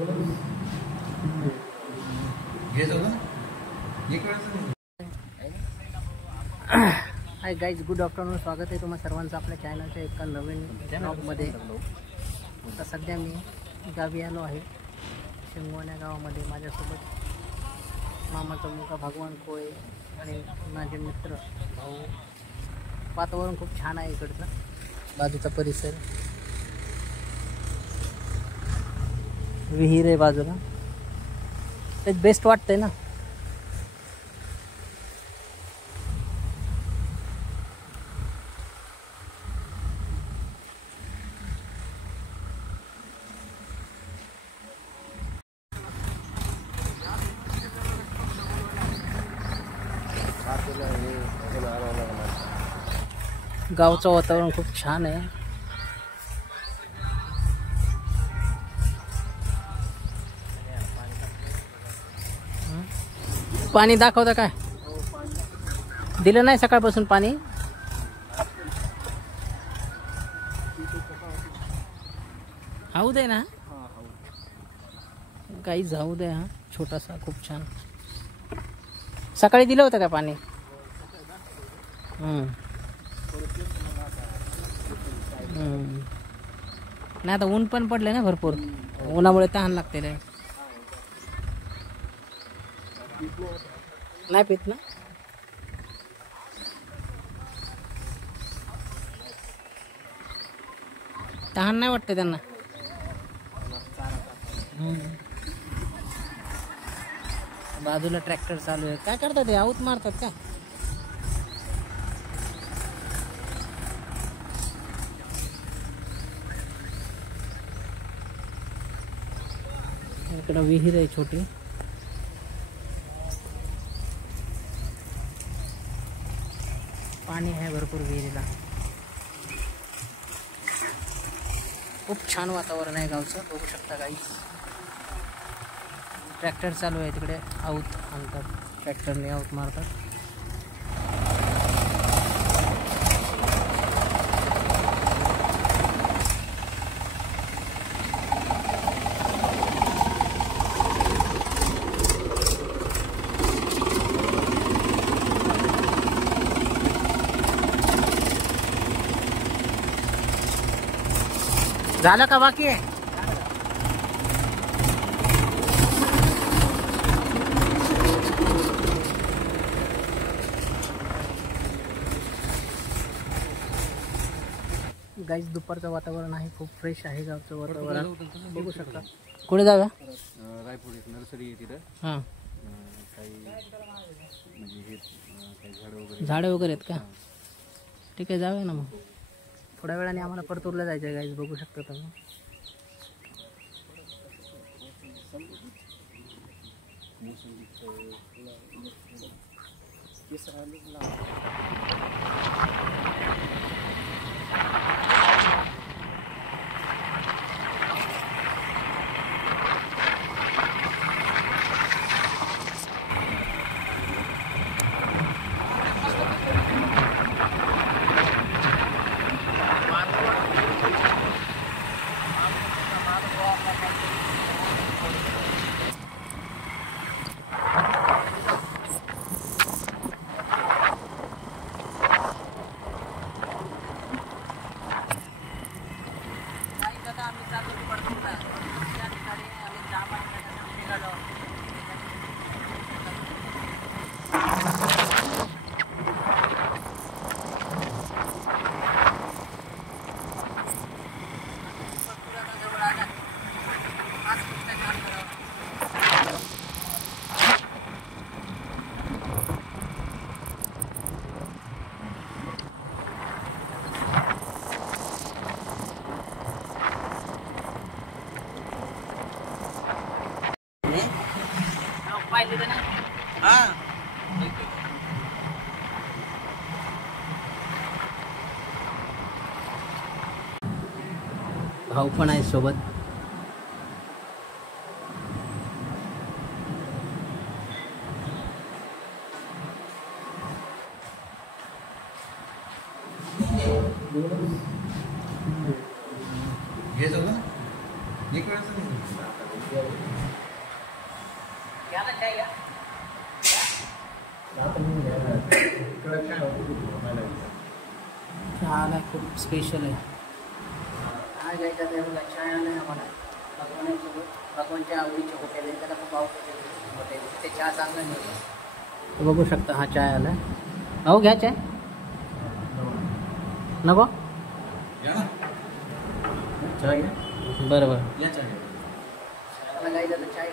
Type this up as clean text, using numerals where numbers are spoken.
Hi guys, good afternoon. स्वागत आहे तुम्हा सर्वांचं आपल्या चॅनलच्या एका नवीन ब्लॉगमध्ये. आता सध्या मी गावी आलो आहे, शिंगवण्या गावामध्ये. माझ्यासोबत मामाचा मुलगा भगवान कोळे आणि माझे मित्र भाऊ. वातावरण खूप छान आहे इकडचं, बाजूचा परिसर, विहीर आहे बाजूला. ते बेस्ट वाटतंय ना. गावचं वातावरण खूप छान आहे. पाणी दाखवता काय? दिलं नाही सकाळपासून पाणी. हाऊ दे ना, काही जाऊ दे. हा छोटासा खूप छान. सकाळी दिलं होतं का पाणी? नाही, आता ऊन पण पडले ना भरपूर. उन्हामुळे तहान लागते रे. नाही पित ना. तहान नाही वाटते त्यांना. बाजूला ट्रॅक्टर चालू आहे. काय करतात ते? आऊत मारतात का? इकडं विहीर आहे छोटी. पाणी आहे भरपूर विहिरीला. खूप छान वातावरण आहे गावचं, बघू शकता काही. ट्रॅक्टर चालू आहे तिकडे, आऊत आणतात. ट्रॅक्टरने आऊत मारतात. झालं का बाकी आहे? गाईज, दुपारचं वातावरण आहे, खूप फ्रेश आहे गावचं वातावरण, बघू शकता. कुठे जाऊया? रायपूर नर्सरी आहे तिथं. हां, काही म्हणजे हे काही झाडं वगैरे आहेत का? ठीक आहे, जाऊया ना मग. थोड्या वेळाने आम्हाला परतूरला जायचं आहे गाईज, बघू शकता तुम्ही. भाऊ पण आहे सोबत. घे जाऊ ना. घ्या ना चाय घ्या. चहा आला खूप स्पेशल आहे. हा घ्यायचा त्याला चाय आला आम्हाला भगवानासोबत भगवानच्या आवडीचे हॉटेल आहे त्याला खूप आवडते हॉटेल ते चहा चांगला मिळतो. बघू शकता हा चाय आला. अहो घ्या चाय नको बरं बरं मला काय झालं चाय